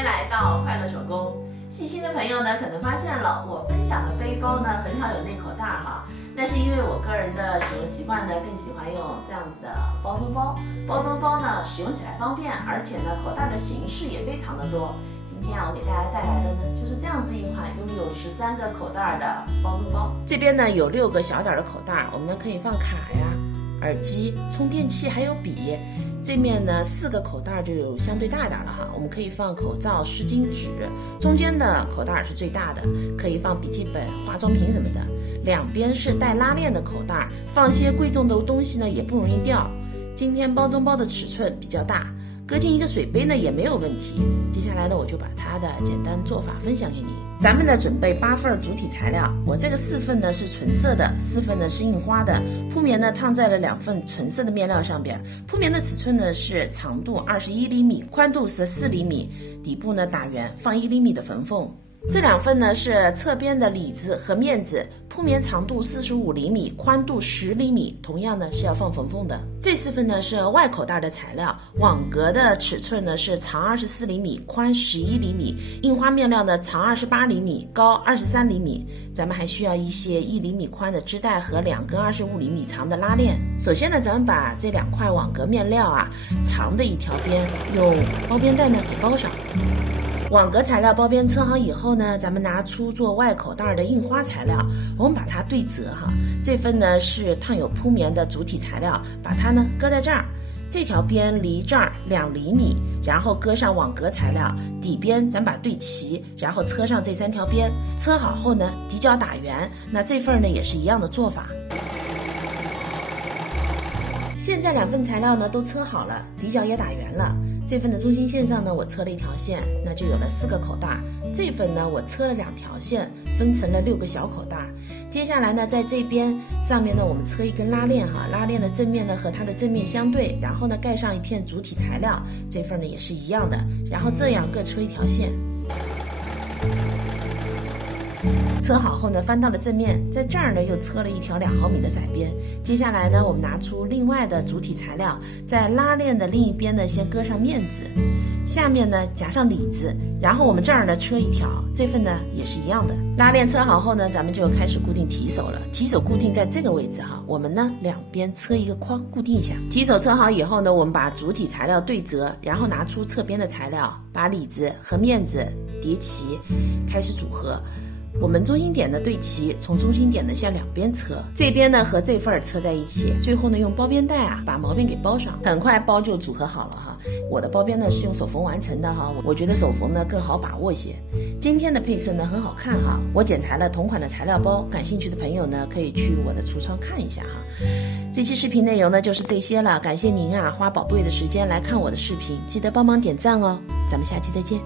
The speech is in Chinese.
迎来到快乐手工。细心的朋友呢，可能发现了我分享的背包呢很少有内口袋哈，那是因为我个人的使用习惯呢，更喜欢用这样子的包装包。包装包呢使用起来方便，而且呢口袋的形式也非常的多。今天我给大家带来的呢就是这样子一款拥有13个口袋的包装包。这边呢有6个小点的口袋，我们呢可以放卡呀、耳机、充电器还有笔。这面呢4个口袋就有相对大点了哈，我们可以放口罩、湿巾纸，中间的口袋是最大的，可以放笔记本、化妆品什么的。两边是带拉链的口袋，放些贵重的东西呢也不容易掉。今天包装包的尺寸比较大，搁进一个水杯呢也没有问题。接下来呢我就把它的简单做法分享给你。咱们呢准备8份主体材料，我这个4份呢是纯色的，4份呢是印花的。铺棉呢烫在了2份纯色的面料上边。铺棉的尺寸呢是长度21厘米，宽度是4厘米，底部呢打圆，放1厘米的缝缝。这2份呢是侧边的里子和面子，铺棉长度45厘米，宽度10厘米，同样呢是要放缝缝的。这4份呢是外口袋的材料，网格的尺寸呢是长24厘米，宽11厘米，印花面料呢长28厘米，高23厘米。咱们还需要一些1厘米宽的织带和2根25厘米长的拉链。首先呢，咱们把这2块网格面料啊，长的一条边用包边带呢给包上。网格材料包边车好以后呢，咱们拿出做外口袋的印花材料，我们把它对折哈。这份呢是烫有铺棉的主体材料，把它呢搁在这儿，这条边离这儿2厘米，然后搁上网格材料，底边咱把对齐，然后车上这3条边，车好后呢底角打圆。那这份呢也是一样的做法。现在2份材料呢都车好了，底角也打圆了。这份的中心线上呢我车了1条线，那就有了4个口袋。这份呢我车了2条线，分成了6个小口袋。接下来呢在这边上面呢我们车一根拉链哈，拉链的正面呢和它的正面相对，然后呢盖上一片主体材料。这份呢也是一样的，然后这样各车1条线。车好后呢翻到了正面，在这儿呢又车了1条2毫米的窄边。接下来呢我们拿出另外的主体材料，在拉链的另一边呢先搁上面子，下面呢夹上里子，然后我们这儿呢车1条，这份呢也是一样的。拉链车好后呢，咱们就开始固定提手了。提手固定在这个位置哈，我们呢两边车一个框固定一下。提手车好以后呢，我们把主体材料对折，然后拿出侧边的材料，把里子和面子叠齐，开始组合。我们中心点的对齐，从中心点呢向两边车，这边呢和这份车在一起，最后呢用包边带啊把毛边给包上，很快包就组合好了哈。我的包边呢是用手缝完成的哈，我觉得手缝呢更好把握一些。今天的配色呢很好看哈，我剪裁了同款的材料包，感兴趣的朋友呢可以去我的橱窗看一下哈。这期视频内容呢就是这些了，感谢您啊花宝贵的时间来看我的视频，记得帮忙点赞哦，咱们下期再见。